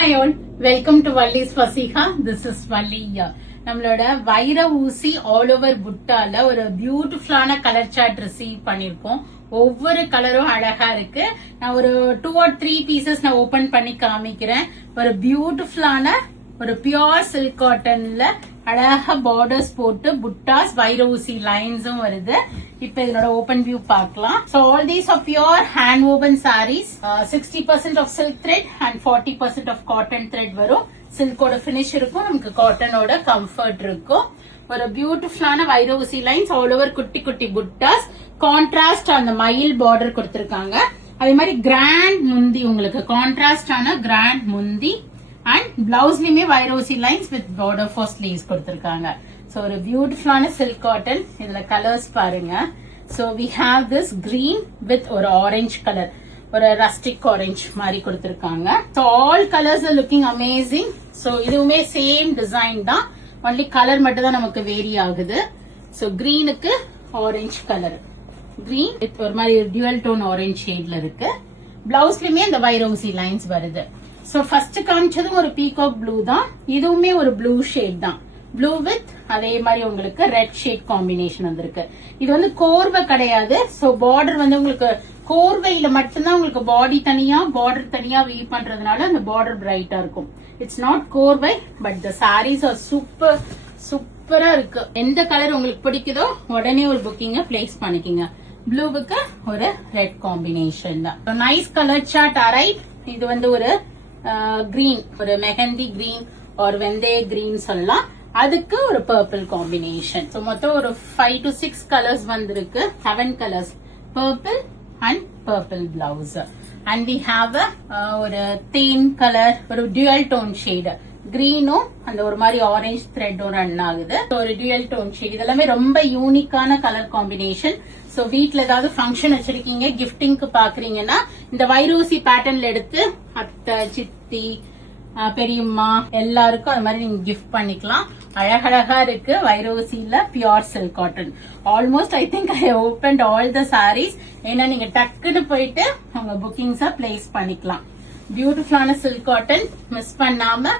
Hi all, welcome to Valli's Fasiha. This is Valli. நம்மளோட வைர ஊசி ஆல் ஓவர் புட்டால ஒரு பியூட்டிஃபுல்லான கலர் சார்ட் ரிசீவ் பண்ணிருக்கோம். ஒவ்வொரு கலரும் அழகா இருக்கு. நான் ஒரு 2 or 3 பீசஸ் நான் ஓபன் பண்ணி காமிக்கிறேன். ஒரு பியூட்டிஃபுல்லான ஒரு பியூர் சில்க் காட்டன்ல அழகா பார்டர்ஸ் போட்டு புட்டாஸ் வைர ஊசி லைன்ஸும் வருது. இப்ப இதனோட ஓபன் வியூ பார்க்கலாம். So all these are pure hand woven sarees. 60% of silk thread and 40% of cotton thread வரும். சில்கோட பினிஷ் இருக்கும், நமக்கு காட்டனோட கம்ஃபர்ட் இருக்கும். ஒரு பியூட்டிஃபுல்லான வைர ஊசி லைன்ஸ் ஆல் ஓவர் குட்டி குட்டி புட்டாஸ், கான்ட்ராஸ்ட் அந்த மயில் பார்டர் கொடுத்திருக்காங்க. அதே மாதிரி கிராண்ட் முந்தி, உங்களுக்கு கான்ட்ராஸ்டான கிராண்ட் முந்தி அண்ட் பிளவுஸ்லயுமே வைர ஊசி lines with border for sleeves கொடுத்திருக்காங்க. சோ ஒரு பியூட்டிஃபுல்லான சில்க் காட்டன். இதுல கலர்ஸ் பாருங்க. So we have this green with ஒரு ஆரஞ்சு கலர், ஒரு ரஸ்டிக் ஆரஞ்ச் மாதிரி கொடுத்திருக்காங்க. So all colours are looking amazing. So இதுவுமே சேம் டிசைன் தான், ஒன்லி கலர் மட்டும் தான் நமக்கு வேரி ஆகுது. சோ கிரீனுக்கு ஆரஞ்சு கலர், கிரீன் வித் ஒரு மாதிரி டியூவல் டோன் ஆரஞ்ச் ஷேட்ல இருக்கு. பிளவுஸ்லயுமே அந்த வைர ஊசி லைன்ஸ் வருது. சோ ஃபர்ஸ்ட் காமிச்சதும் ஒரு பீகாக் ப்ளூ தான், இதுவுமே ஒரு ப்ளூ ஷேட் தான். ப்ளூ வித் அதே மாதிரி உங்களுக்கு ரெட் ஷேட் காம்பினேஷன் வந்திருக்கு. இது வந்து கோர்வை கிடையாது. சோ பார்டர் வந்து உங்களுக்கு கோர்வையில மட்டும்தான் உங்களுக்கு பாடி தனியா பார்டர் தனியா வீவ் பண்றதுனால அந்த பார்டர் பிரைட்டா இருக்கும். இட்ஸ் நாட் கோர்வை, பட் த சாரீஸ் ஆர் சூப்பரா இருக்கு. எந்த கலர் உங்களுக்கு பிடிக்குதோ உடனே ஒரு புக்கிங்க பிளேஸ் பண்ணிக்கோங்க. ப்ளூவுக்கு ஒரு ரெட் காம்பினேஷன் தான். Nice colour chart alright. இது வந்து ஒரு கிரீன், ஒரு மெஹந்தி கிரீன் ஒரு வெந்தய கிரீன் சொல்லலாம். அதுக்கு ஒரு பர்பிள் காம்பினேஷன். ஸோ மொத்தம் ஒரு 5 to 6 கலர்ஸ் வந்திருக்கு. 7 colours purple and purple blouse. And we have ஒரு தேன் கலர், ஒரு டியூவல் டோன் ஷேடு, கிரீனும் அந்த ஒரு மாதிரி ஆரஞ்சு த்ரெட்டும் ரன் ஆகுது. ஒரு டியூவல் டோன் ஷேட். இதெல்லாமே ரொம்ப யூனிக்கான கலர் காம்பினேஷன். சோ வீட்ல ஏதாவது ஃபங்க்ஷன் வச்சிருக்கீங்க, கிஃப்டிங்க்கு பாக்குறீங்கன்னா இந்த வைரூசி பேட்டர்ன்ல எடுத்து அத்தை, சித்தி, பெரியம்மா எல்லாருக்கும் அது மாதிரி நீங்க கிஃப்ட் பண்ணிக்கலாம். அழகழகா இருக்கு. வைரோசியில pure silk cotton. Almost I think I opened all the saris. ஏன்னா நீங்க டக்குன்னு போயிட்டு உங்க புக்கிங்ஸ பிளேஸ் பண்ணிக்கலாம். பியூட்டிஃபுல்லான சில்க் காட்டன். மிஸ் பண்ணாம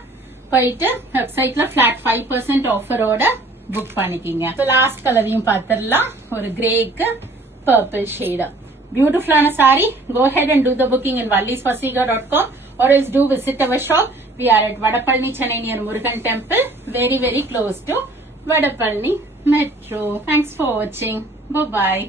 போயிட்டு வெப்சைட்ல பிளாட் 5% ஆஃபரோட புக் பண்ணிக்கிங்க. லாஸ்ட் கலரையும் பார்த்துடலாம். ஒரு கிரேக்கு பர்பிள் ஷேட். பியூட்டிஃபுல்லான sorry. Go ahead and do the booking in vallisfasiga.com or else do visit our shop. We are at Vadapalani, Chennai near Murugan Temple, very close to Vadapalani Metro. Thanks for watching. Bye bye.